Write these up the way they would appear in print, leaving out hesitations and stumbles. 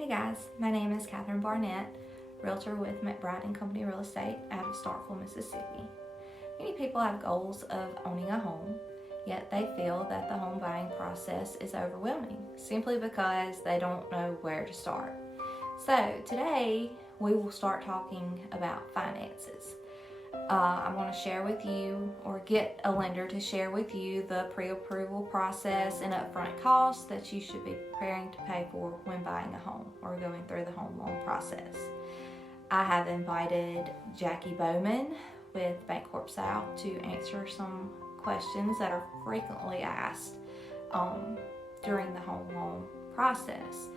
Hey guys, my name is Kathryn Barnett, Realtor with McBride and Company Real Estate out of Starkville, Mississippi. Many people have goals of owning a home, yet they feel that the home buying process is overwhelming simply because they don't know where to start. So today we will start talking about finances. I want to share with you, or get a lender to share with you, the pre-approval process and upfront costs that you should be preparing to pay for when buying a home or going through the home loan process. I have invited Jackie Bowman with BancorpSouth to answer some questions that are frequently asked during the home loan process.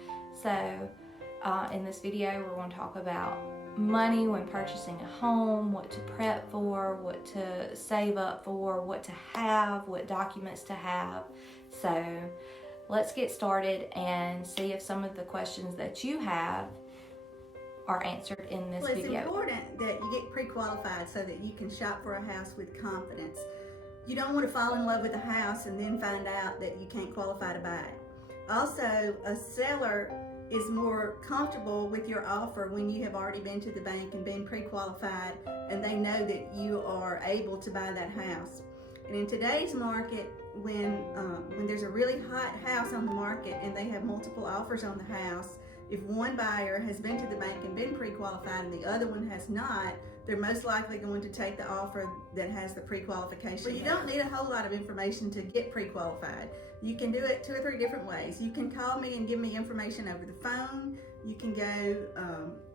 So in this video, we're going to talk about money when purchasing a home, what to prep for, what to save up for, what to have, what documents to have. So let's get started and see if some of the questions that you have are answered in this video. It's important that you get pre-qualified so that you can shop for a house with confidence. You don't want to fall in love with a house and then find out that you can't qualify to buy it. Also, a seller is more comfortable with your offer when you have already been to the bank and been pre-qualified and they know that you are able to buy that house. And in today's market, when there's a really hot house on the market and they have multiple offers on the house, if one buyer has been to the bank and been pre-qualified and the other one has not, they're most likely going to take the offer that has the pre-qualification. But you don't need a whole lot of information to get pre-qualified. You can do it 2 or 3 different ways. You can call me and give me information over the phone. You can go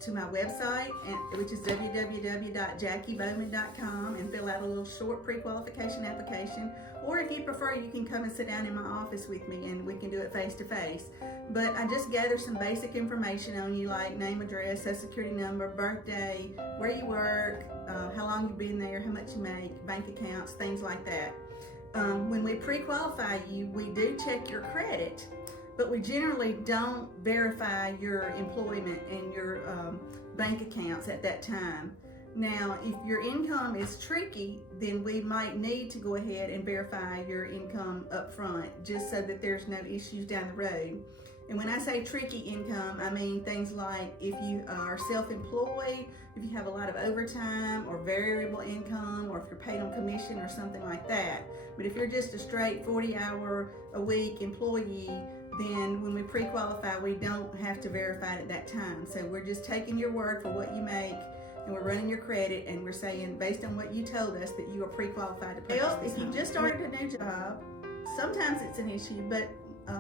to my website, which is www.jackiebowman.com, and fill out a little short pre-qualification application. Or if you prefer, you can come and sit down in my office with me and we can do it face to face. But I just gather some basic information on you, like name, address, social security number, birthday, where you work, how long you've been there, how much you make, bank accounts, things like that. When we pre-qualify you, we do check your credit, but we generally don't verify your employment and your bank accounts at that time. Now, if your income is tricky, then we might need to go ahead and verify your income up front, just so that there's no issues down the road. And when I say tricky income, I mean things like if you are self-employed, if you have a lot of overtime or variable income, or if you're paid on commission or something like that. But if you're just a straight 40-hour-a-week employee, then when we pre-qualify, we don't have to verify it at that time. So we're just taking your word for what you make, and we're running your credit, and we're saying, based on what you told us, that you are pre-qualified to purchase this home. If you just started a new job, sometimes it's an issue, but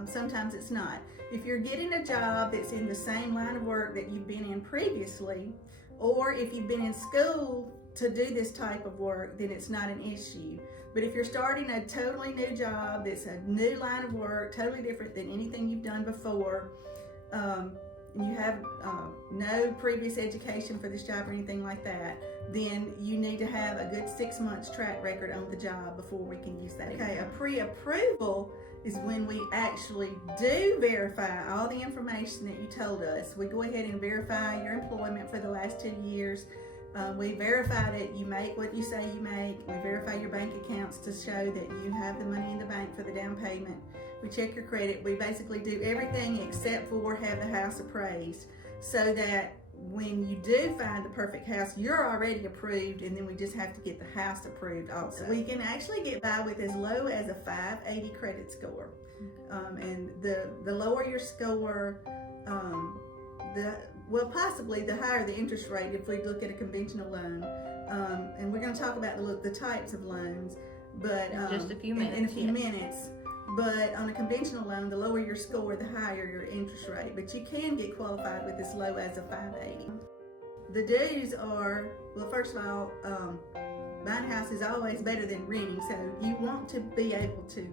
sometimes it's not. If you're getting a job that's in the same line of work that you've been in previously, or if you've been in school to do this type of work, then it's not an issue. But if you're starting a totally new job that's a new line of work, totally different than anything you've done before, and you have no previous education for this job or anything like that, then you need to have a good 6 months track record on the job before we can use that. Okay, a pre-approval is when we actually do verify all the information that you told us. We go ahead and verify your employment for the last 2 years. We verify that you make what you say you make. We verify your bank accounts to show that you have the money in the bank for the down payment. We check your credit. We basically do everything except for have the house appraised, so that when you do find the perfect house, you're already approved, and then we just have to get the house approved also. We can actually get by with as low as a 580 credit score. And the lower your score, possibly the higher the interest rate if we look at a conventional loan. And we're going to talk about the types of loans, but in just a few minutes. In a few minutes. But on a conventional loan, the lower your score, the higher your interest rate. But you can get qualified with as low as a 580. The do's are, well, first of all, buying a house is always better than renting. So you want to be able to,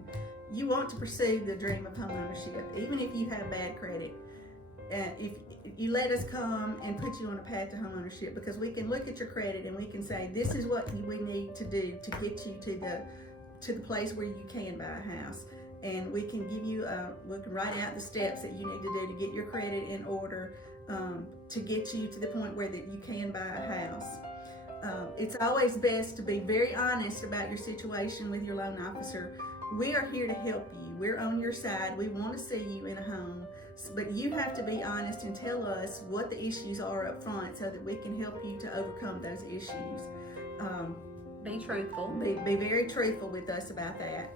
you want to pursue the dream of homeownership, even if you have bad credit. If you let us come and put you on a path to homeownership, because we can look at your credit and we can say, this is what we need to do to get you to the place where you can buy a house. And we can give you, we can write out the steps that you need to do to get your credit in order, to get you to the point where that you can buy a house. It's always best to be very honest about your situation with your loan officer. We are here to help you. We're on your side. We want to see you in a home. But you have to be honest and tell us what the issues are up front so that we can help you to overcome those issues. Be truthful. Be very truthful with us about that.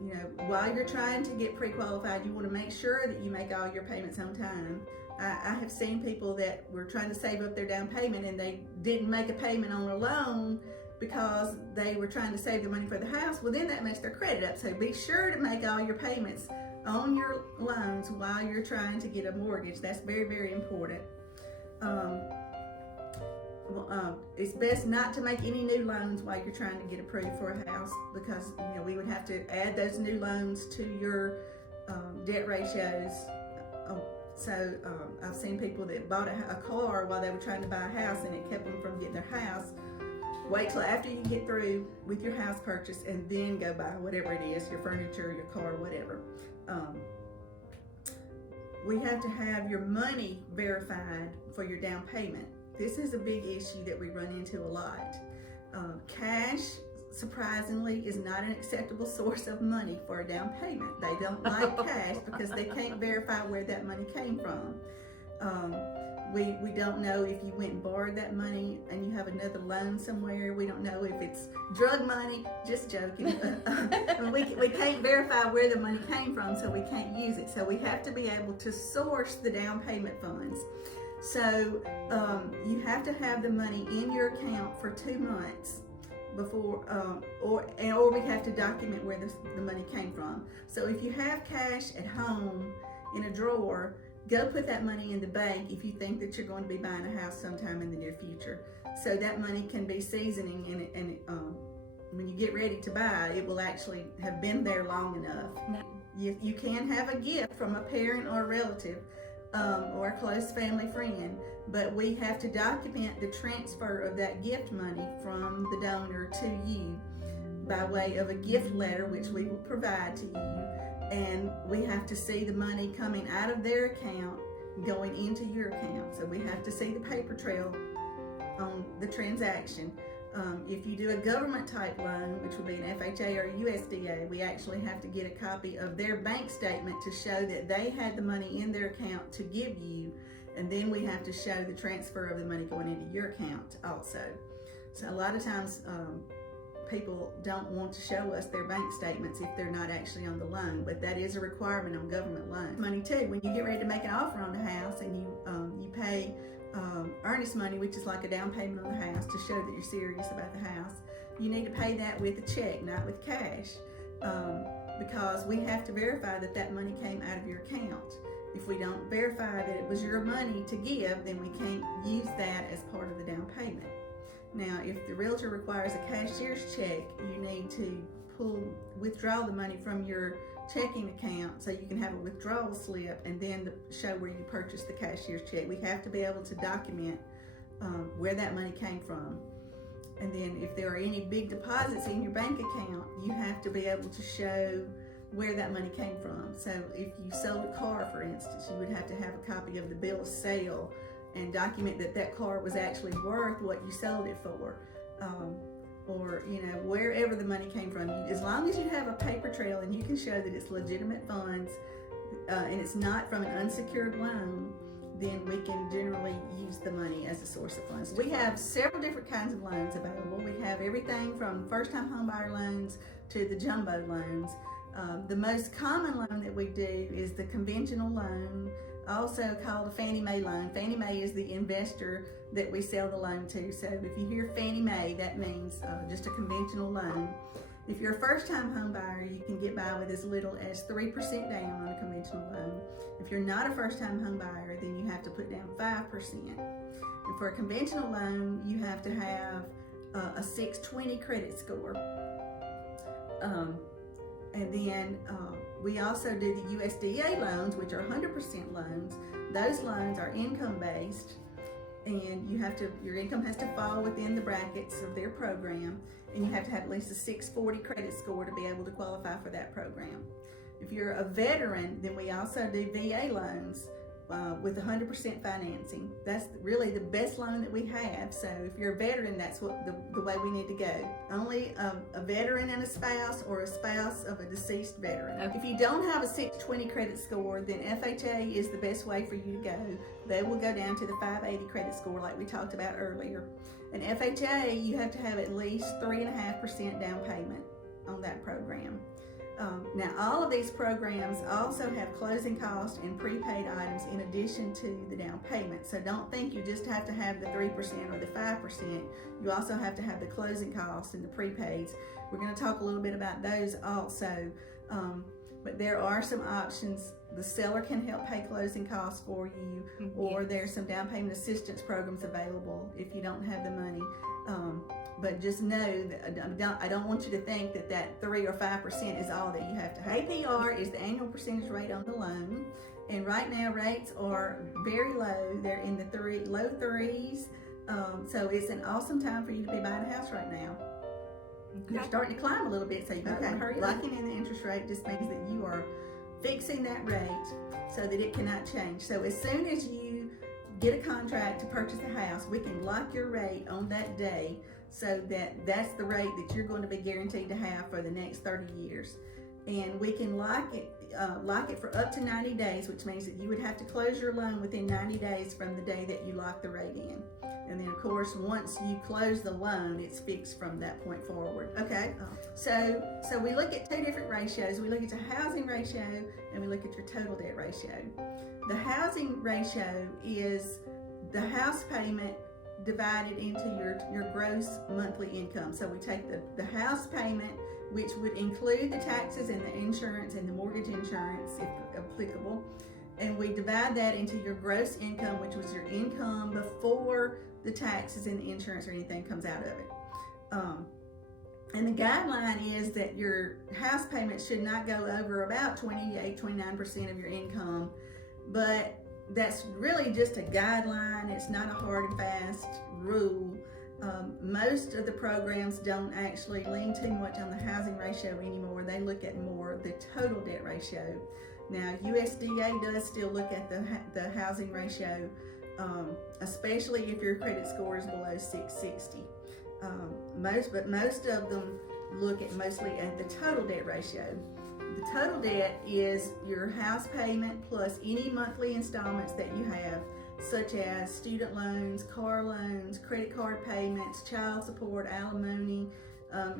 You know, while you're trying to get pre-qualified, you want to make sure that you make all your payments on time. I have seen people that were trying to save up their down payment and they didn't make a payment on a loan because they were trying to save the money for the house. Well, then that messed their credit up. So be sure to make all your payments on your loans while you're trying to get a mortgage. That's very, very important. It's best not to make any new loans while you're trying to get approved for a house, because you know we would have to add those new loans to your debt ratios. I've seen people that bought a car while they were trying to buy a house and it kept them from getting their house. Wait till after you get through with your house purchase and then go buy whatever it is, your furniture, your car, whatever. We have to have your money verified for your down payment. This is a big issue that we run into a lot. Cash, surprisingly, is not an acceptable source of money for a down payment. They don't like cash because they can't verify where that money came from. We don't know if you went and borrowed that money and you have another loan somewhere. We don't know if it's drug money. Just joking. We can't verify where the money came from, so we can't use it. So we have to be able to source the down payment funds. So you have to have the money in your account for 2 months before, or we have to document where the money came from. So if you have cash at home in a drawer, go put that money in the bank if you think that you're going to be buying a house sometime in the near future. So that money can be seasoning, and when you get ready to buy, it will actually have been there long enough. No. You can have a gift from a parent or a relative, or a close family friend, but we have to document the transfer of that gift money from the donor to you by way of a gift letter, which we will provide to you, and we have to see the money coming out of their account going into your account. So we have to see the paper trail on the transaction. If you do a government type loan, which would be an FHA or a USDA, we actually have to get a copy of their bank statement to show that they had the money in their account to give you, and then we have to show the transfer of the money going into your account also. So a lot of times people don't want to show us their bank statements if they're not actually on the loan, but that is a requirement on government loans. Money too, when you get ready to make an offer on the house and you pay earnest money, which is like a down payment on the house to show that you're serious about the house, you need to pay that with a check, not with cash, because we have to verify that that money came out of your account. If we don't verify that it was your money to give, then we can't use that as part of the down payment. Now, if the realtor requires a cashier's check, you need to withdraw the money from your checking account so you can have a withdrawal slip and then show where you purchased the cashier's check. We have to be able to document where that money came from. And then if there are any big deposits in your bank account, you have to be able to show where that money came from. So if you sold a car, for instance, you would have to have a copy of the bill of sale and document that that car was actually worth what you sold it for. Or wherever the money came from. As long as you have a paper trail and you can show that it's legitimate funds and it's not from an unsecured loan, then we can generally use the money as a source of funds. We have several different kinds of loans available. We have everything from first-time homebuyer loans to the jumbo loans. The most common loan that we do is the conventional loan, also called a Fannie Mae loan. Fannie Mae is the investor that we sell the loan to. So if you hear Fannie Mae, that means just a conventional loan. If you're a first-time home buyer, you can get by with as little as 3% down on a conventional loan. If you're not a first-time home buyer, then you have to put down 5%. And for a conventional loan, you have to have a 620 credit score. And then we also do the USDA loans, which are 100% loans. Those loans are income-based, and your income has to fall within the brackets of their program, and you have to have at least a 640 credit score to be able to qualify for that program. If you're a veteran, then we also do VA loans, with 100% financing. That's really the best loan that we have. So if you're a veteran, that's what the way we need to go. Only a veteran and a spouse, or a spouse of a deceased veteran. Okay. If you don't have a 620 credit score, then FHA is the best way for you to go. They will go down to the 580 credit score like we talked about earlier. And FHA, you have to have at least 3.5% down payment on that program. Now, all of these programs also have closing costs and prepaid items in addition to the down payment. So don't think you just have to have the 3% or the 5%. You also have to have the closing costs and the prepaids. We're going to talk a little bit about those also. But there are some options. The seller can help pay closing costs for you, or there's some down payment assistance programs available if you don't have the money. But just know that I don't want you to think that 3 or 5% is all that you have to have. APR is the annual percentage rate on the loan, and right now rates are very low. They're in the low threes. So it's an awesome time for you to be buying a house right now. Okay. You're starting to climb a little bit, so you got to hurry. Locking in the interest rate just means that you are fixing that rate so that it cannot change. So as soon as you get a contract to purchase a house, we can lock your rate on that day, so that's the rate that you're going to be guaranteed to have for the next 30 years. And we can lock it for up to 90 days, which means that you would have to close your loan within 90 days from the day that you lock the rate in. And then, of course, once you close the loan, it's fixed from that point forward. Okay? So we look at two different ratios. We look at your housing ratio, and we look at your total debt ratio. The housing ratio is the house payment divided into your gross monthly income. So we take the house payment, which would include the taxes and the insurance and the mortgage insurance, if applicable, and we divide that into your gross income, which was your income before the taxes and the insurance or anything comes out of it. And the guideline is that your house payment should not go over about 28-29% of your income, but that's really just a guideline. It's not a hard and fast rule. Most of the programs don't actually lean too much on the housing ratio anymore. They look at more the total debt ratio. Now, USDA does still look at the housing ratio, especially if your credit score is below 660. But most of them look at mostly at the total debt ratio. The total debt is your house payment plus any monthly installments that you have, such as student loans, car loans, credit card payments, child support, alimony,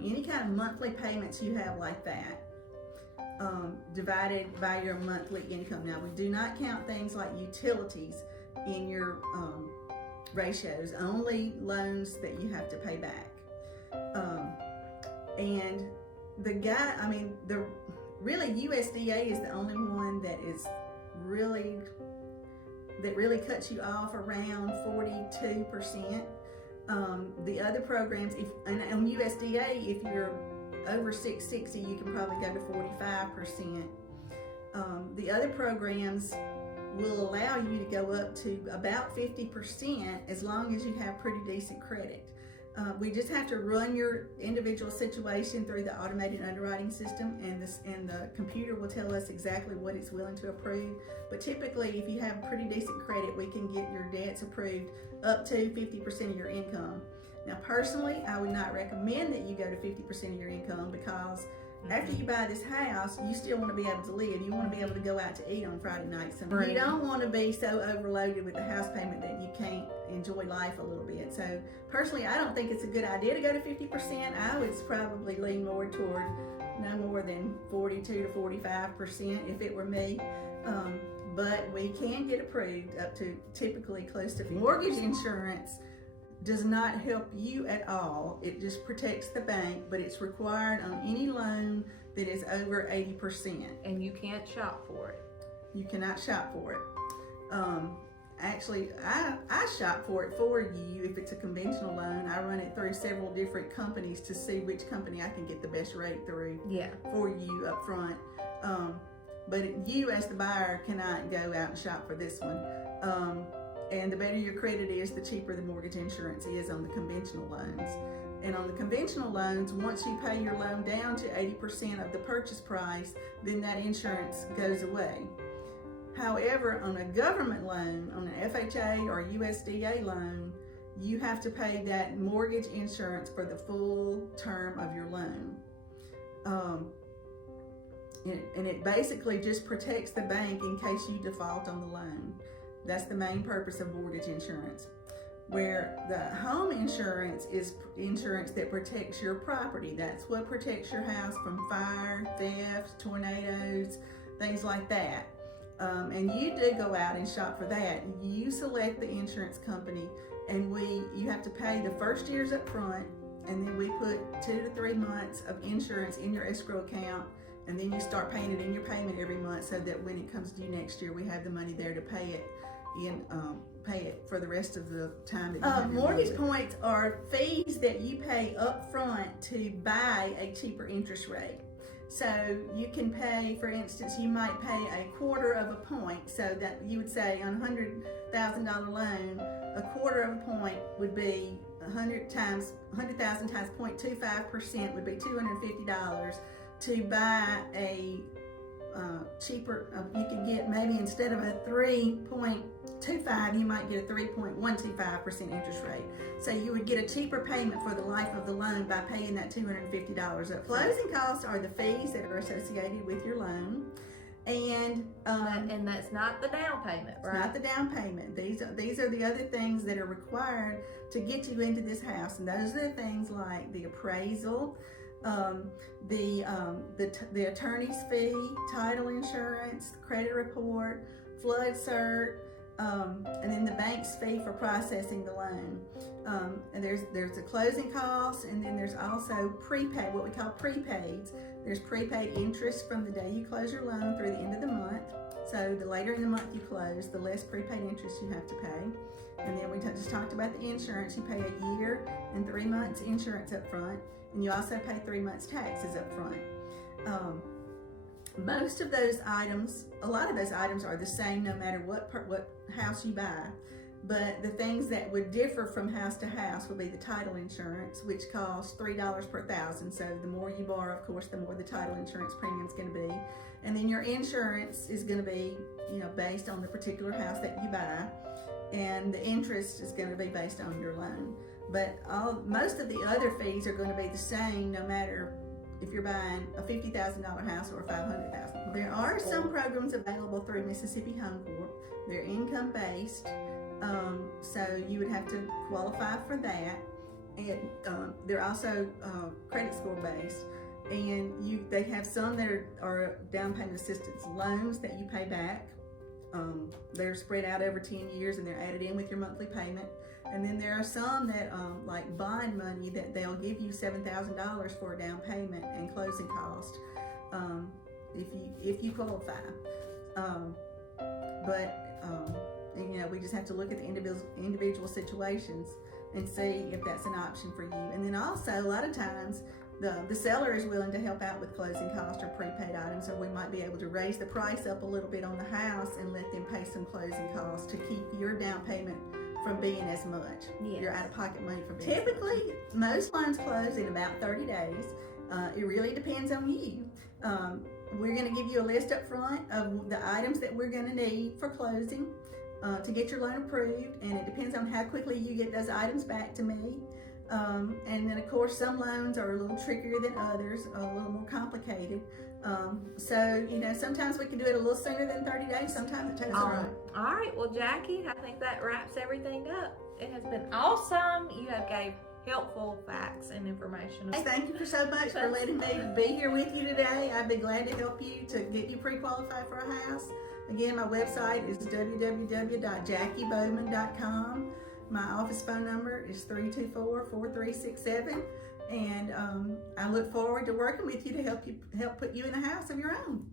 any kind of monthly payments you have like that, divided by your monthly income. Now, we do not count things like utilities in your ratios, only loans that you have to pay back. And really USDA is the only one that really cuts you off around 42%. The other programs, on USDA, if you're over 660, you can probably go to 45%. The other programs will allow you to go up to about 50% as long as you have pretty decent credit. We just have to run your individual situation through the automated underwriting system, and the computer will tell us exactly what it's willing to approve. But typically, if you have pretty decent credit, we can get your debts approved up to 50% of your income. Now, personally, I would not recommend that you go to 50% of your income, because after you buy this house, you still want to be able to live. You want to be able to go out to eat on Friday nights. And you don't want to be so overloaded with the house payment that you can't enjoy life a little bit. So personally, I don't think it's a good idea to go to 50%. I would probably lean more toward no more than 42 to 45% if it were me. But we can get approved up to typically close to 50%. Mortgage insurance does not help you at all. It just protects the bank, but it's required on any loan that is over 80%. And you can't shop for it. You cannot shop for it. Actually, I shop for it for you if it's a conventional loan. I run it through several different companies to see which company I can get the best rate through for you up front. But you as the buyer cannot go out and shop for this one. And the better your credit is, the cheaper the mortgage insurance is on the conventional loans. And on the conventional loans, once you pay your loan down to 80% of the purchase price, then that insurance goes away. However, on a government loan, on an FHA or USDA loan, you have to pay that mortgage insurance for the full term of your loan. And it basically just protects the bank in case you default on the loan. That's the main purpose of mortgage insurance. Where the home insurance is insurance that protects your property. That's what protects your house from fire, theft, tornadoes, things like that. And you do go out and shop for that. You select the insurance company, and you have to pay the first year's up front, and then we put 2 to 3 months of insurance in your escrow account, and then you start paying it in your payment every month, so that when it comes due next year, we have the money there to pay it for the rest of the time that you have your Mortgage mortgage. points are fees that you pay up front to buy a cheaper interest rate. So you can pay, for instance, you might pay a quarter of a point. So that you would say on a $100,000 loan, a quarter of a point would be 100,000 times 0.25% would be $250 to buy a cheaper. You could get maybe instead of a 3.25, you might get a 3.125% interest rate. So you would get a cheaper payment for the life of the loan by paying that $250 up. Closing costs are the fees that are associated with your loan, and that's not the down payment, it's right? not the down payment. These are the other things that are required to get you into this house, and those are the things like the appraisal, the attorney's fee, title insurance, credit report, flood cert, and then the bank's fee for processing the loan. And there's the closing costs, and then there's also prepaid, what we call prepaids. There's prepaid interest from the day you close your loan through the end of the month. So the later in the month you close, the less prepaid interest you have to pay. And then we just talked about the insurance. You pay a year and 3 months insurance up front, and you also pay 3 months taxes up front. Most of those items, a lot of those items are the same no matter what house you buy. But the things that would differ from house to house would be the title insurance, which costs $3 per thousand. So the more you borrow, of course, the more the title insurance premium is going to be. And then your insurance is going to be, based on the particular house that you buy. And the interest is going to be based on your loan. But most of the other fees are going to be the same no matter if you're buying a $50,000 house or a $500,000. There are some programs available through Mississippi Home Corp. They're income based, so you would have to qualify for that. And they're also credit score based. And they have some that are down payment assistance loans that you pay back. They're spread out over 10 years and they're added in with your monthly payment. And then there are some that, like bond money, that they'll give you $7,000 for a down payment and closing cost if you qualify. We just have to look at the individual situations and see if that's an option for you. And then also, a lot of times, the seller is willing to help out with closing costs or prepaid items, or we might be able to raise the price up a little bit on the house and let them pay some closing costs to keep your down payment from being as much. Yes. Your out-of-pocket money from being typically, most loans close in about 30 days. It really depends on you. We're going to give you a list up front of the items that we're going to need for closing to get your loan approved, and it depends on how quickly you get those items back to me. And then, of course, some loans are a little trickier than others, a little more complicated. Sometimes we can do it a little sooner than 30 days. Sometimes it takes longer. All right. Well, Jackie, I think that wraps everything up. It has been awesome. You have gave helpful facts and information. Hey, thank you so much for letting me be here with you today. I'd be glad to help you to get you pre-qualified for a house. Again, my website is www.jackiebowman.com. My office phone number is 324-4367, and I look forward to working with you to help put you in a house of your own.